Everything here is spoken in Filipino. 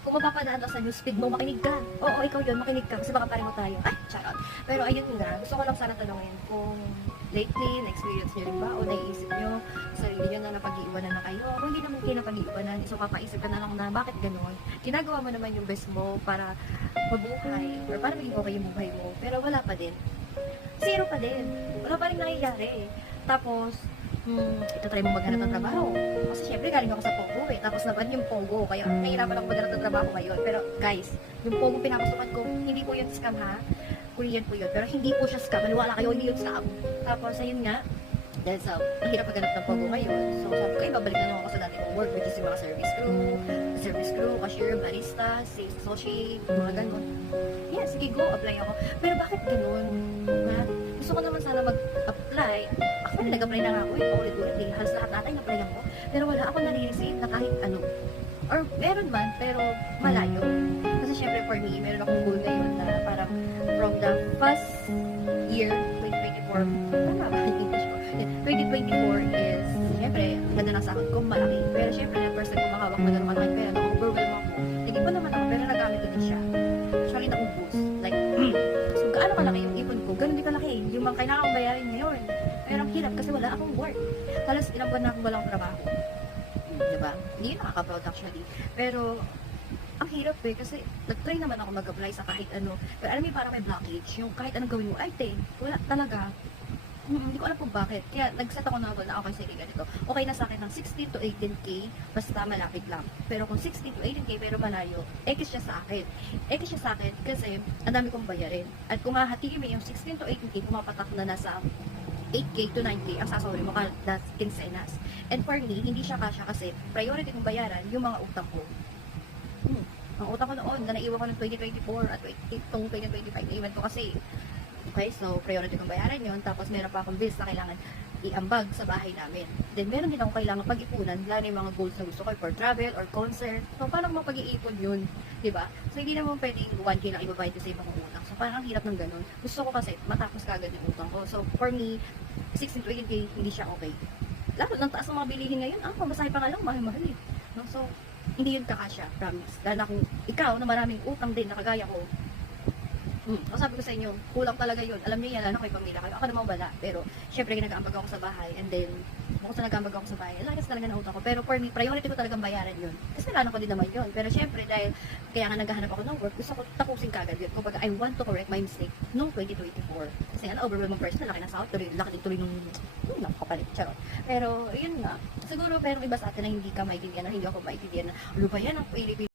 Kung mapapadaan ka sa newsfeed mo, makinig ka. Oo, ikaw yun, makinig ka. Kasi baka pareho tayo. Ay, charot. Pero ayun nga, gusto ko lang sana tanongin kung lately, na-experience nyo rin ba o naiisip nyo sarili nyo na napag-iiwanan na kayo. Kung hindi naman kayo napag-iiwanan, so papaisip ka na lang na bakit ganun. Ginagawa mo naman yung best mo para mabuhay or para maging okay yung buhay mo. Pero wala pa din. Zero pa din. Wala pa rin nangyayari. Tapos, ito try mo maghanap ng trabaho. Kasi syempre galing ako sa Pogo eh. Tapos naban yung Pogo. Kaya nahirapan ako maghanap ng trabaho ngayon. Pero guys, yung Pogo pinapasukan ko, hindi po yun scam ha. Korean po yun. Pero hindi po siya scam. Maniwala kayo, hindi yun scam. Tapos ayun nga, dahil sa mahirap maghanap ng Pogo ngayon. So sabi ko, babalik na lang ako sa dati kong work, which is yung mga service crew, cashier, barista, sales associate, mga ganun. Yeah, sige go, apply ako. Pero bakit ganun? Ha? Gusto ko naman sana mag-apply. Actually, nag-apply na nga ako eh, paulit-ulit eh. Halos lahat natin na-apply ako. Pero wala ako nare-receive na kahit ano. Or meron man, pero malayo. Kasi syempre for me, meron akong goal ngayon na parang from the first year, 2024, tama ba yung English ko? 2024 is, syempre, ganda ng sahod ko, malaki. Pero syempre, the first time ko makawak na gano'ng malaking pera, na-overwhelm ako. Hindi pa naman ako, pero nagamit ko din siya. Actually, naubos. Like, so gaano kalaki yung ipon ko, ganun din kalaki. Yung mga kailangan kong bayarin ngayon. Pero ang hirap kasi wala akong work. Halos ilang buwan na akong walang trabaho. Diba? Hindi yun nakaka-proud actually. Pero, ang hirap eh, kasi nag-try naman ako mag-apply sa kahit ano. Pero alam mo yung parang may blockage. Yung kahit anong gawin mo, ay te, wala talaga. Hindi ko alam kung bakit. Kaya nag-set ako na okay, sige, ganito. Okay na sa akin ng 16 to 18K, basta malapit lang. Pero kung 16 to 18K pero malayo, X siya sa akin. X siya sa akin kasi ang dami kong bayarin. At kung hahatiin mo yung 16 to 18K, pumapatak na nasa 8K to 9K ang sasawari mo kada quincenas. And for me, hindi siya kasya kasi priority kong bayaran yung mga utang ko. Ang utang ko noon, na naiwan ko ng 2024 at itong 2025, naiwan ko kasi. Okay, so priority kong bayaran yun. Tapos meron pa akong bills na kailangan iambag sa bahay namin. Then meron din akong kailangan pag-ipunan, lalo yung mga goals na gusto ko for travel or concert. So paano mo pag-iipon yun? Diba? So hindi naman pwedeng 1K lang ibabayad sa ibang utang. So parang ang hirap ng ganun. Gusto ko kasi matapos kagad yung utang ko. So for me, 16 to 18K, hindi siya okay. Lalo, ng taas ng mga bilihin ngayon, pamasahe pa nga lang, mahal-mahal eh. No? So, hindi yun kakasya, promise. Dahil na kung ikaw na maraming utang din na kagaya ko, sabi ko sa inyo, kulang talaga yun. Alam niyo yan, ano, may pamilya kayo. Ako naman wala. Pero, syempre, nag-aambag ako sa bahay. And then, kung sa nag-aambag ako sa bahay, lakas talaga ng utang ko. Pero for me, priority ko talagang bayaran yun. Kasi lalo ko din naman yun. Pero syempre, dahil kaya nga naghahanap ako ng work, gusto ko tapusin kagad yun. Kumbaga, I want to correct my mistake noong 2024. Kasi nga, overwhelming person, laki ng sahod, laki din tuloy nung napakapalit. Charot. Pero, yun nga. Siguro, pero iba sa atin na hindi ka maintindihan, na hindi ako maintindihan na, ano ba yan ang Pilipinas?